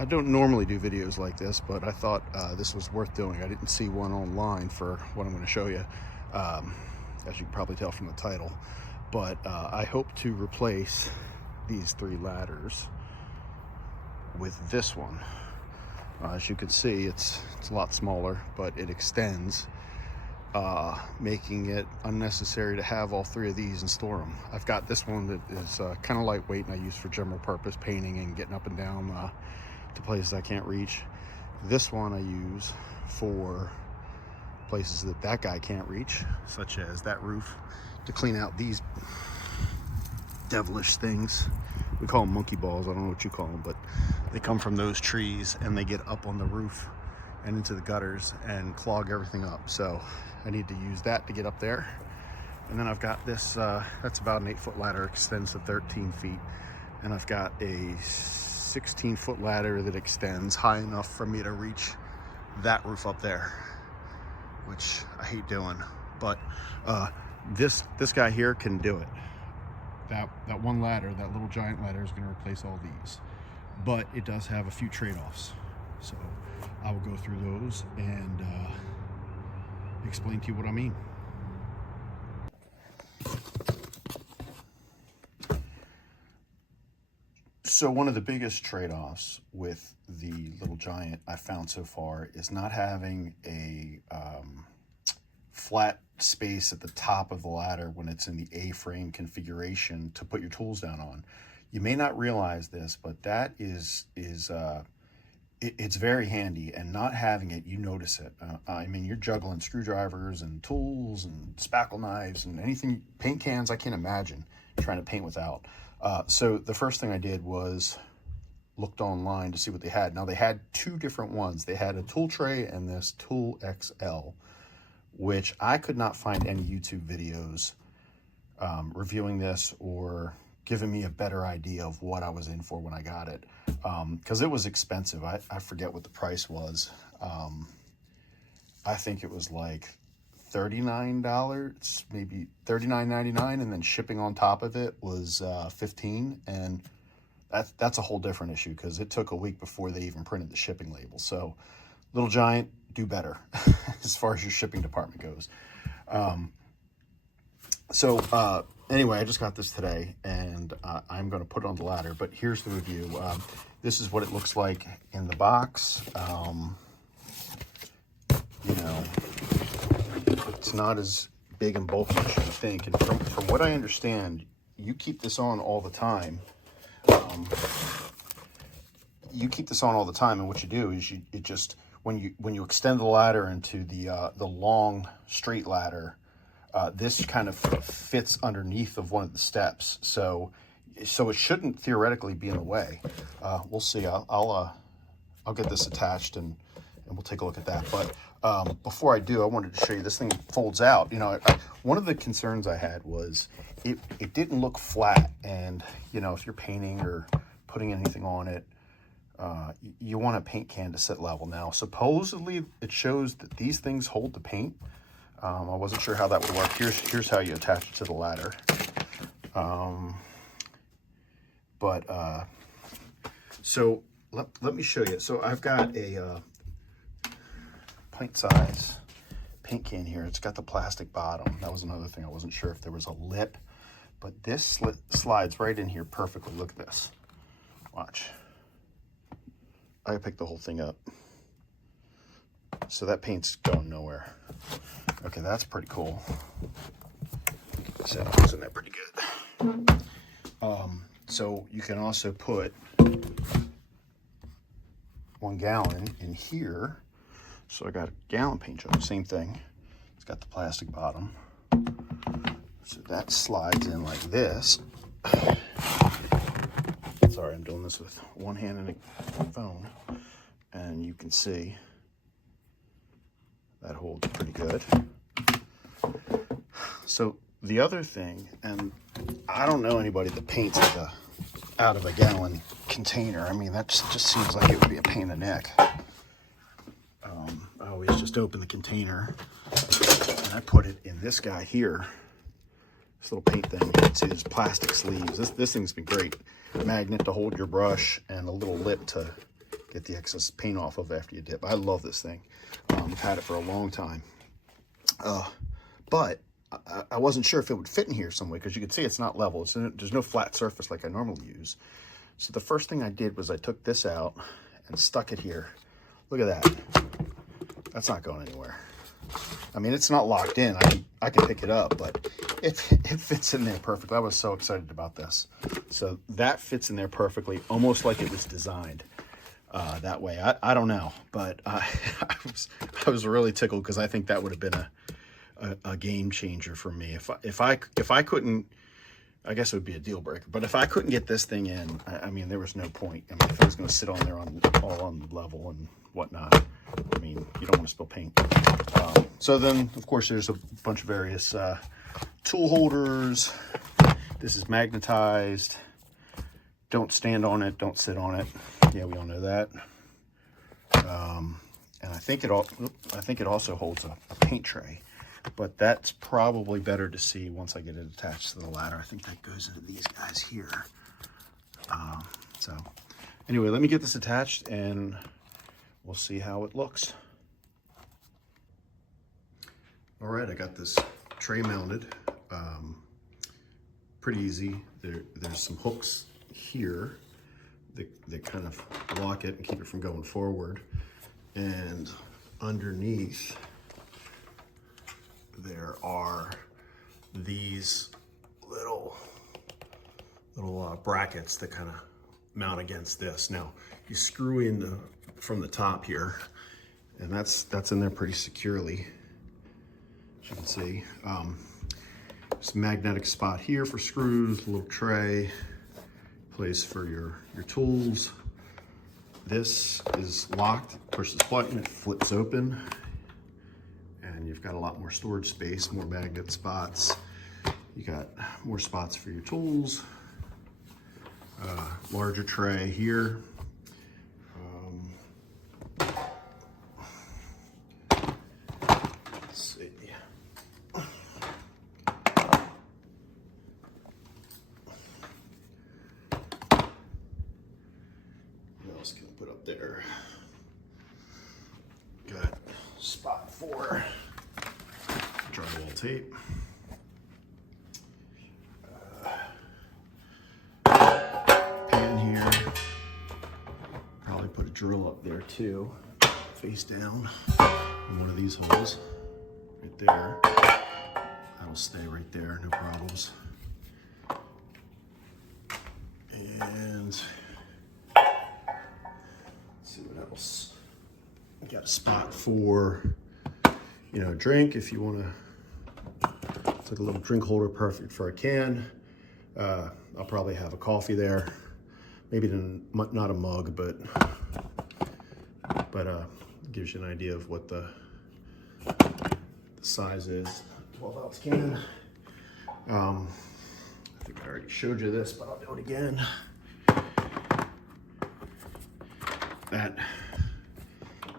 I don't normally do videos like this, but I thought this was worth doing. I didn't see one online for what I'm going to show you, as you can probably tell from the title. But I hope to replace these 3 ladders with this one. As you can see, it's a lot smaller, but it extends, making it unnecessary to have all 3 of these and store them. I've got this one that is kind of lightweight and I use for general purpose painting and getting up and down to places I can't reach. This one I use for places that guy can't reach, such as that roof, to clean out these devilish things. We call them monkey balls. I don't know what you call them, but they come from those trees and they get up on the roof and into the gutters and clog everything up. So I need to use that to get up there. And then I've got this, that's about an 8-foot ladder, extends to 13 feet. And I've got a 16-foot ladder that extends high enough for me to reach that roof up there, which I hate doing. But this guy here can do it. That one ladder, that Little Giant ladder, is going to replace all these. But it does have a few trade-offs. So I will go through those and explain to you what I mean. So one of the biggest trade-offs with the Little Giant I found so far is not having a flat space at the top of the ladder when it's in the A-frame configuration to put your tools down on. You may not realize this, but that it's very handy, and not having it, you notice it. I mean, you're juggling screwdrivers and tools and spackle knives and anything, paint cans, I can't imagine trying to paint without. So the first thing I did was looked online to see what they had. Now they had 2 different ones. They had a tool tray and this Tool XL, which I could not find any YouTube videos reviewing this or giving me a better idea of what I was in for when I got it. Because it was expensive. I forget what the price was. I think it was like $39, maybe $39.99, and then shipping on top of it was $15, and that's a whole different issue because it took a week before they even printed the shipping label. So Little Giant, do better as far as your shipping department goes. Anyway, I just got this today, and I'm going to put it on the ladder, but here's the review. This is what it looks like in the box. You know, it's not as big and bulky as you think, and from what I understand, you keep this on all the time. And what you do is it just, when you extend the ladder into the long straight ladder, this kind of fits underneath of one of the steps, so it shouldn't theoretically be in the way. We'll see. I'll get this attached and we'll take a look at that. But before I do, I wanted to show you this thing folds out. You know, one of the concerns I had was it didn't look flat, and you know, if you're painting or putting anything on it, you want a paint can to sit level. Now, supposedly it shows that these things hold the paint. I wasn't sure how that would work. Here's how you attach it to the ladder. So let me show you. So I've got a pint size paint can here. It's got the plastic bottom. That was another thing. I wasn't sure if there was a lip, but this slides right in here perfectly. Look at this. Watch. I picked the whole thing up. So that paint's going nowhere. Okay, that's pretty cool. So it's in there pretty good. So you can also put 1 gallon in here. So I got a gallon paint jar, same thing. It's got the plastic bottom. So that slides in like this. Sorry, I'm doing this with one hand and a phone. And you can see that holds pretty good. So the other thing, and I don't know anybody that paints like out of a gallon container. I mean, that just seems like it would be a pain in the neck. I always just open the container and I put it in this guy here. This little paint thing. You can see there's plastic sleeves. This thing's been great. Magnet to hold your brush and a little lip to get the excess paint off of after you dip. I love this thing. I've had it for a long time. But I wasn't sure if it would fit in here some way, because you can see it's not level. There's no flat surface like I normally use. So the first thing I did was I took this out and stuck it here. Look at that. That's not going anywhere. I mean, it's not locked in. I can pick it up, but it fits in there perfectly. I was so excited about this. So that fits in there perfectly, almost like it was designed that way. I don't know, but I was really tickled, because I think that would have been a game changer for me. If I couldn't, I guess it would be a deal breaker. But if I couldn't get this thing in, I mean, there was no point. I mean, if it was going to sit on there all on level and whatnot, I mean, you don't want to spill paint. So then, of course, there's a bunch of various tool holders. This is magnetized. Don't stand on it. Don't sit on it. Yeah, we all know that. And I think it also holds a paint tray. But that's probably better to see once I get it attached to the ladder. I think that goes into these guys here. So anyway, let me get this attached and we'll see how it looks. All right, I got this tray mounted. Pretty easy. There's some hooks here that kind of lock it and keep it from going forward. And underneath, there are these little brackets that kind of mount against this. Now you screw in from the top here, and that's in there pretty securely, as you can see. There's a magnetic spot here for screws, a little tray, place for your tools. This is locked. Push this button, it flips open. And you've got a lot more storage space, more magnet spots. You got more spots for your tools. Larger tray here. Let's see. What else can I put up there? Got spot for drywall tape. Pan here. Probably put a drill up there too, face down in one of these holes right there. That'll stay right there, no problems. And let's see what else. Got a spot for, you know, drink if you want to. It's like a little drink holder, perfect for a can. I'll probably have a coffee there. Maybe not a mug, but gives you an idea of what the size is. 12-ounce can. I think I already showed you this, but I'll do it again. That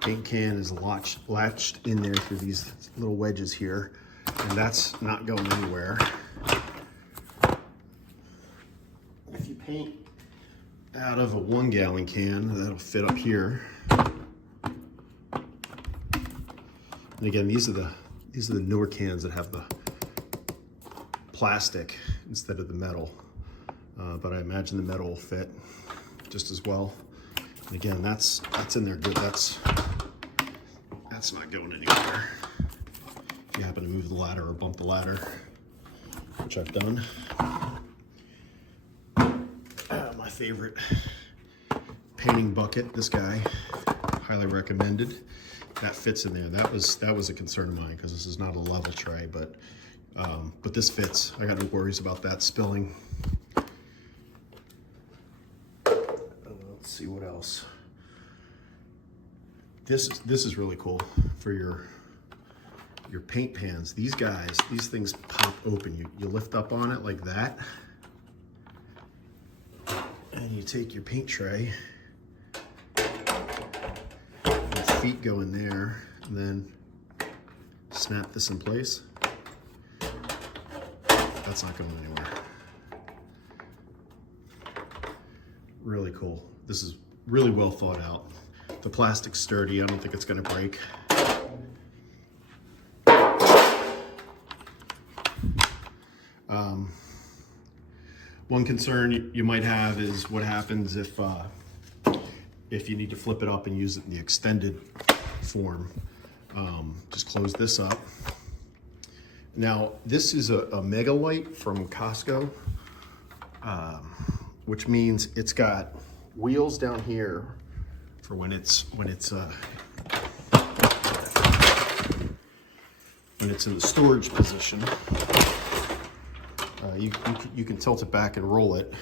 paint can is latched in there through these little wedges here, and that's not going anywhere. If you paint out of a 1-gallon can, that'll fit up here. And again, these are the newer cans that have the plastic instead of the metal, but I imagine the metal will fit just as well. And again, that's in there good. That's not going anywhere. If you happen to move the ladder or bump the ladder, which I've done. My favorite painting bucket, this guy, highly recommended. That fits in there. That was a concern of mine because this is not a level tray, but this fits. I got no worries about that spilling. Let's see what else. This is really cool for your paint pans. These things pop open. You lift up on it like that, and you take your paint tray. The feet go in there, and then snap this in place. That's not going anywhere. Really cool. This is really well thought out. The plastic's sturdy. I don't think it's going to break. One concern you might have is what happens if you need to flip it up and use it in the extended form. Just close this up. Now, this is a Megalite from Costco, which means it's got wheels down here for when it's in the storage position. You can tilt it back and roll it.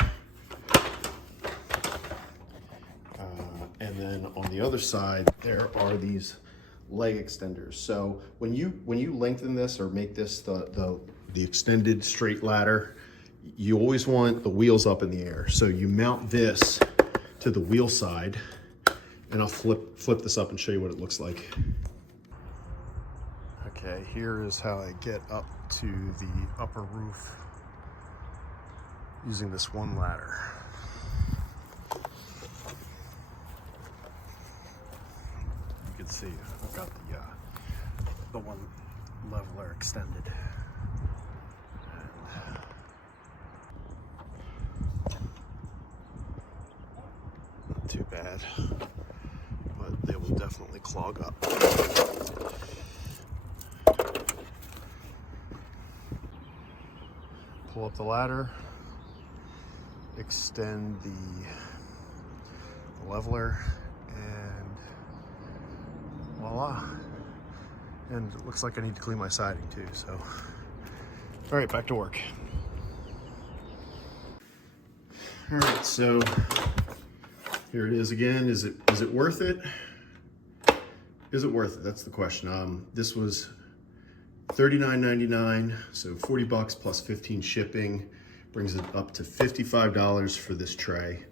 And then on the other side, there are these leg extenders. So when you lengthen this or make this the extended straight ladder, you always want the wheels up in the air. So you mount this to the wheel side, and I'll flip this up and show you what it looks like. Okay, here is how I get up to the upper roof using this one ladder. You can see I've got the one leveler extended. Not too bad, but they will definitely clog up. Pull up the ladder, extend the leveler, and voila. And it looks like I need to clean my siding too, so. All right, back to work. All right, so here it is again. Is it worth it? Is it worth it? That's the question. This was $39.99, so $40 plus 15 shipping, brings it up to $55 for this tray.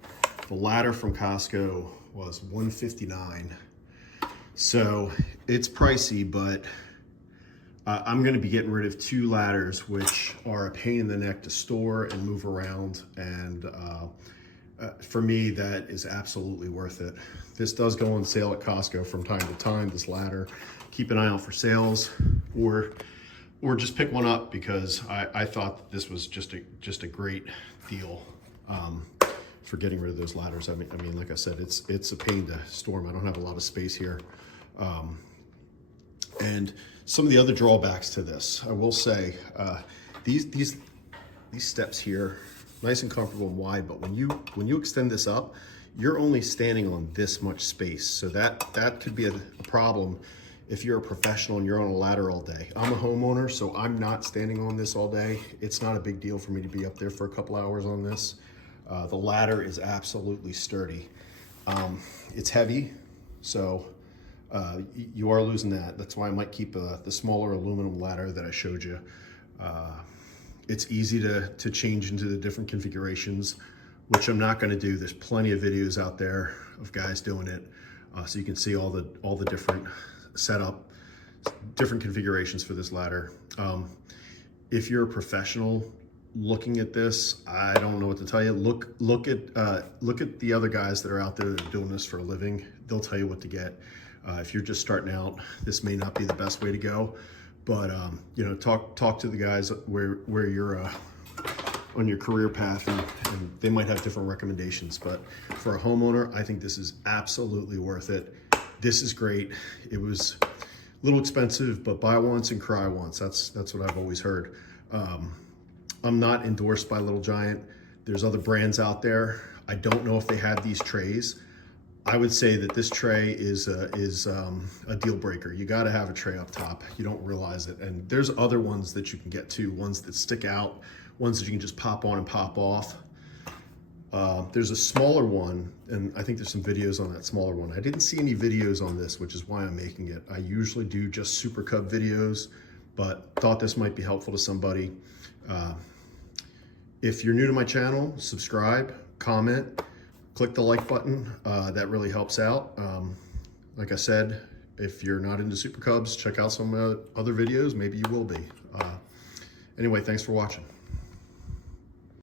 The ladder from Costco was $159. So it's pricey, but I'm going to be getting rid of 2 ladders, which are a pain in the neck to store and move around. And for me, that is absolutely worth it. This does go on sale at Costco from time to time, this ladder. Keep an eye out for sales, or just pick one up, because I thought that this was just a great deal for getting rid of those ladders. I mean, like I said, it's a pain to store them. I don't have a lot of space here. And some of the other drawbacks to this, I will say, these steps here, nice and comfortable and wide, but when you extend this up, you're only standing on this much space. So that could be a problem if you're a professional and you're on a ladder all day. I'm a homeowner, so I'm not standing on this all day. It's not a big deal for me to be up there for a couple hours on this. The ladder is absolutely sturdy. It's heavy, so you are losing that. That's why I might keep the smaller aluminum ladder that I showed you. It's easy to change into the different configurations, which I'm not gonna do. There's plenty of videos out there of guys doing it, so you can see all the different setup, different configurations for this ladder. If you're a professional looking at this, I don't know what to tell you. Look at the other guys that are out there that are doing this for a living. They'll tell you what to get. If you're just starting out, this may not be the best way to go, but you know, talk to the guys where you're on your career path, and they might have different recommendations. But for a homeowner, I think this is absolutely worth it. This is great. It was a little expensive, but buy once and cry once. That's what I've always heard. I'm not endorsed by Little Giant. There's other brands out there. I don't know if they have these trays. I would say that this tray is a deal breaker. You got to have a tray up top. You don't realize it. And there's other ones that you can get too, ones that stick out, ones that you can just pop on and pop off. There's a smaller one, and I think there's some videos on that smaller one. I didn't see any videos on this, which is why I'm making it. I usually do just Super Cub videos, but thought this might be helpful to somebody. If you're new to my channel, subscribe, comment, click the like button. That really helps out. Like I said, if you're not into Super Cubs, check out some other videos. Maybe you will be. Anyway, thanks for watching.